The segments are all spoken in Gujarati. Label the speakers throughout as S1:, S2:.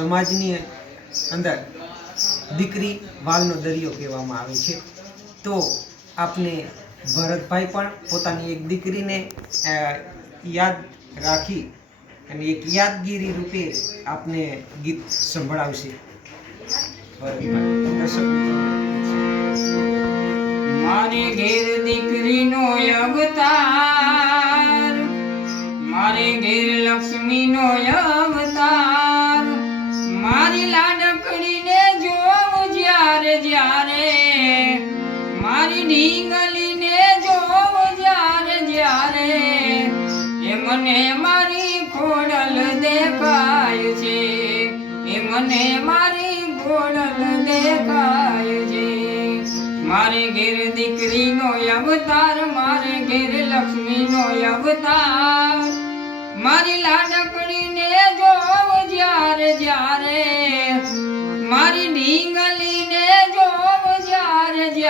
S1: સમાજની અંદર દીકરી વાલનો દરિયો કહેવામાં આવે છે. તો આપને ભરતભાઈ પણ પોતાની એક દીકરીને યાદ રાખી અને એક યાદગીરી રૂપે આપને ગીત સંભળાવશે.
S2: મારે ઘેર દીકરીનો અવતાર, મારે ઘેર લક્ષ્મીનો અવતાર. મારી લાડકડીને જોઉં જ્યારે જ્યારે. મારી ઢીંગલીને જોઉં જ્યારે જ્યારે. એ મને મારી ખોડલ દેખાય છે. એ મને મારી ખોડલ દેખાય છે. મારે ઘેર દીકરીનો અવતાર, મારે ઘેર લક્ષ્મીનો અવતાર. મારી લાડકડીને જોવ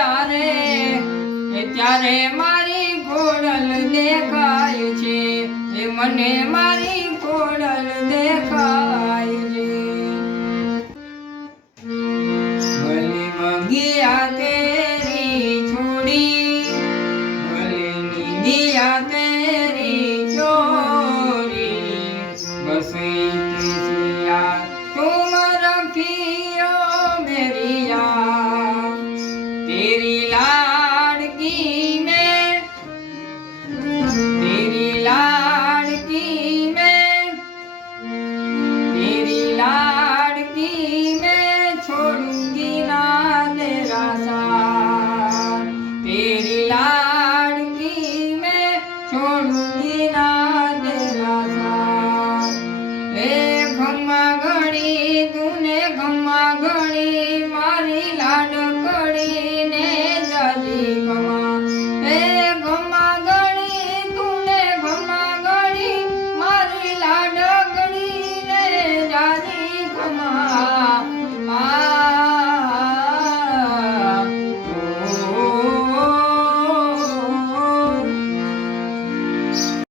S2: ત્યારે ત્યારે મારી ગોડલ દેખાય છે. એ મને મારી ગોડલ દેખાય છે. ભલે તેરી છોડી ભલે તેરી ચોરી. બસ தெரிலா